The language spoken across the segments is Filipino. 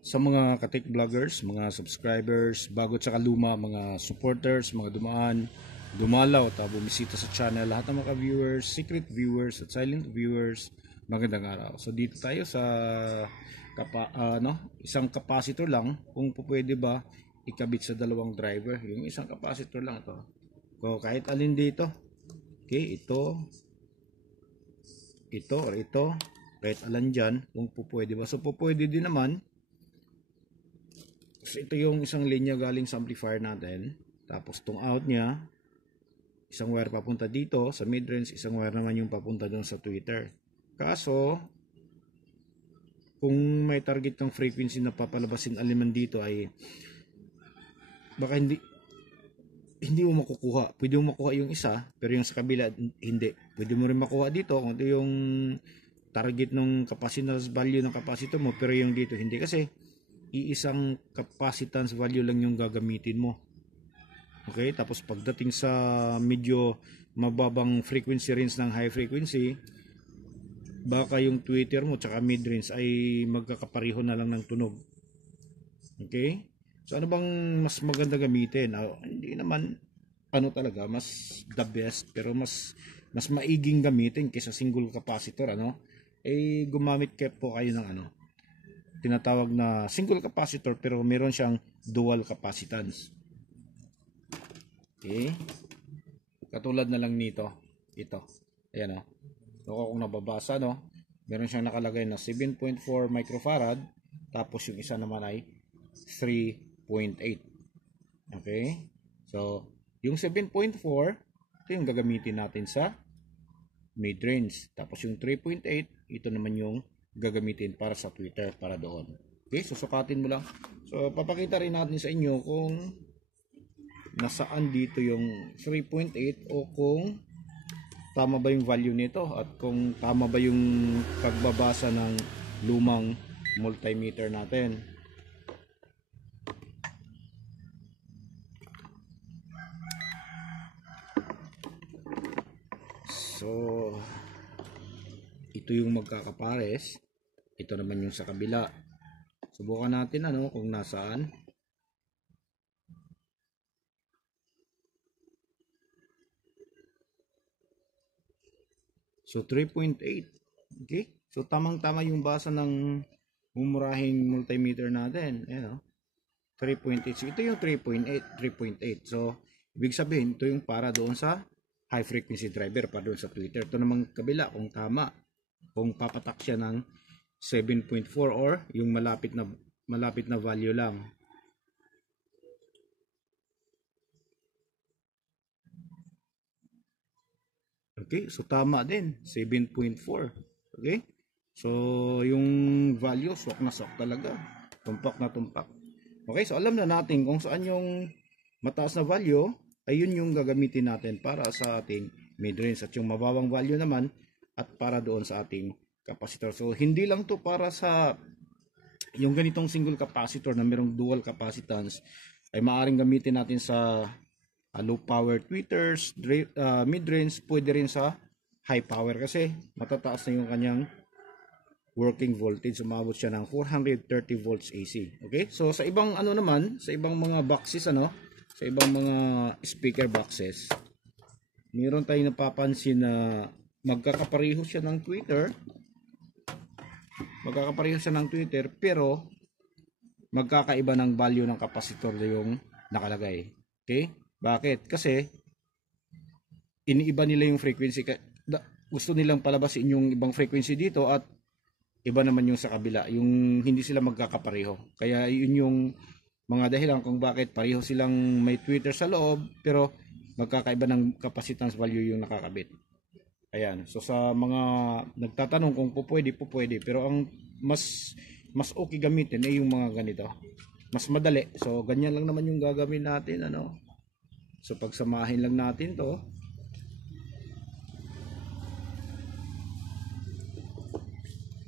Sa mga ka-tech vloggers, mga subscribers, bago at saka luma, mga supporters, mga dumaan, dumalaw at bumisita sa channel, lahat ng mga viewers, secret viewers at silent viewers, magandang araw. So dito tayo sa isang capacitor lang, kung pwede ba ikabit sa dalawang driver, yung isang capacitor lang ito. So kahit alin dito, okay, ito, or ito, kahit alin dyan, kung pwede ba. So pwede din naman. So ito yung isang linya galing sa amplifier natin. Tapos tong out niya, isang wire papunta dito sa mid-range, isang wire naman yung papunta doon sa tweeter. Kaso, kung may target ng frequency na papalabasin aliman dito ay baka hindi mo makukuha. Pwede mo makuha yung isa, pero yung sa kabila hindi. Pwede mo rin makuha dito kung ito yung target ng capacitance value ng capacitor mo, pero yung dito hindi, kasi iisang capacitance value lang yung gagamitin mo. Okay, tapos pagdating sa medyo mababang frequency range ng high frequency, baka yung tweeter mo tsaka mid range ay magkakapareho na lang ng tunog. Okay, so ano bang mas maganda gamitin? Hindi naman talaga mas the best, pero mas maiging gamitin kaysa single capacitor, gumamit po kayo ng tinatawag na single capacitor, pero meron siyang dual capacitance. Okay, katulad na lang nito, ito, ayan so kung nababasa, meron siyang nakalagay na 7.4 microfarad, tapos yung isa naman ay 3.8. okay, so yung 7.4 ito yung gagamitin natin sa mid range, tapos yung 3.8 ito naman yung gagamitin para sa tweeter, para doon. Okay, susukatin mo lang. So papakita rin natin sa inyo kung nasaan dito yung 3.8 o kung tama ba yung value nito at kung tama ba yung pagbabasa ng lumang multimeter natin. So ito yung magkakapares, ito naman yung sa kabila. Subukan natin kung nasaan. So 3.8. Okay? So tamang-tama yung basa ng mumurahing multimeter natin. Ayan 3.8. So ito yung 3.8. So ibig sabihin ito yung para doon sa high frequency driver, para doon sa tweeter. Ito namang kabila kung tama. Kung papatak siya ng 7.4 or yung malapit na value lang. Okay, so tama din, 7.4. Okay? So yung value swak na swak talaga. Tumpak na tumpak. Okay, so alam na natin kung saan yung mataas na value, ay yun yung gagamitin natin para sa ating mid-range, at yung mababang value naman at para doon sa ating capacitor. So hindi lang to para sa yung ganitong single capacitor na merong dual capacitance, ay maaaring gamitin natin sa low power tweeters, mid-range, pwede rin sa high power kasi matataas na yung kanyang working voltage, umabot siya ng 430 volts AC. Okay, so sa ibang naman, sa ibang mga boxes, sa ibang mga speaker boxes, mayroon tayong napapansin na magkakapareho siya ng tweeter, pero magkakaiba ng value ng capacitor na yung nakalagay. Okay, bakit? Kasi iniiba nila yung frequency. Gusto nilang palabasin yung ibang frequency dito at iba naman yung sa kabila, yung hindi sila magkakapareho. Kaya yun yung mga dahilan kung bakit pareho silang may tweeter sa loob pero magkakaiba ng capacitance value yung nakakabit. Ayan, so sa mga nagtatanong kung pwede, pero ang mas okay gamitin ay yung mga ganito. Mas madali. So ganyan lang naman yung gagawin natin, So pagsamahin lang natin 'to.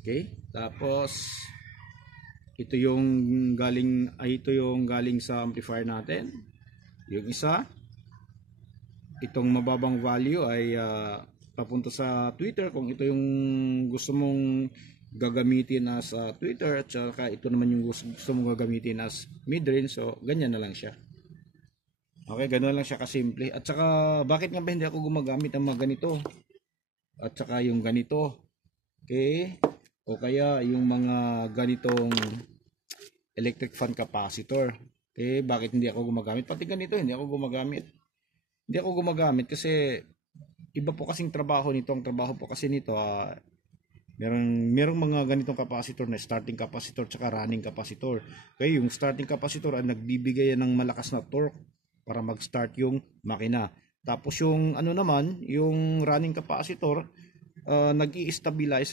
Okay? Tapos ito yung galing sa amplifier natin. Yung isa, itong mababang value ay papunta sa tweeter kung ito yung gusto mong gagamitin as tweeter at saka ito naman yung gusto mong gagamitin as mid-range. So ganyan na lang siya. Okay, ganoon lang siya kasimple. At saka bakit nga ba hindi ako gumagamit ng mga ganito? At saka yung ganito. Okay? O kaya yung mga ganitong electric fan capacitor. Okay, bakit hindi ako gumagamit? Pati ganito hindi ako gumagamit. Hindi ako gumagamit kasi iba po kasing trabaho nito. Ang trabaho po kasi nito merong mga ganitong capacitor na starting capacitor at running capacitor. Okay, yung starting capacitor ay nagbibigay ng malakas na torque para mag-start yung makina. Tapos yung ano naman, yung running capacitor, nag-i-stabilize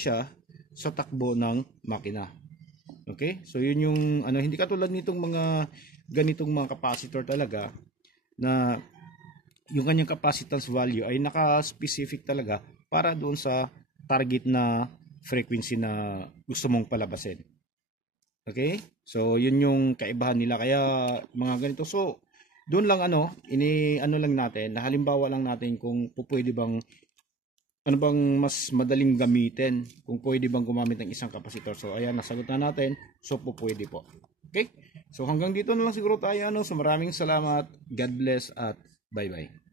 siya sa takbo ng makina. Okay? So yun yung ano, hindi katulad nitong mga ganitong mga capacitor talaga na yung kanyang capacitance value ay naka-specific talaga para doon sa target na frequency na gusto mong palabasin. Okay? So, yun yung kaibahan nila. Kaya, mga ganito. So, doon lang ano lang natin, halimbawa lang natin kung pwede bang, ano bang mas madaling gamitin, kung pwede bang gumamit ng isang kapasitor. So, ayan, nasagot na natin. So, pwede po. Okay? So, hanggang dito na lang siguro tayo. So, maraming salamat. God bless at bye-bye.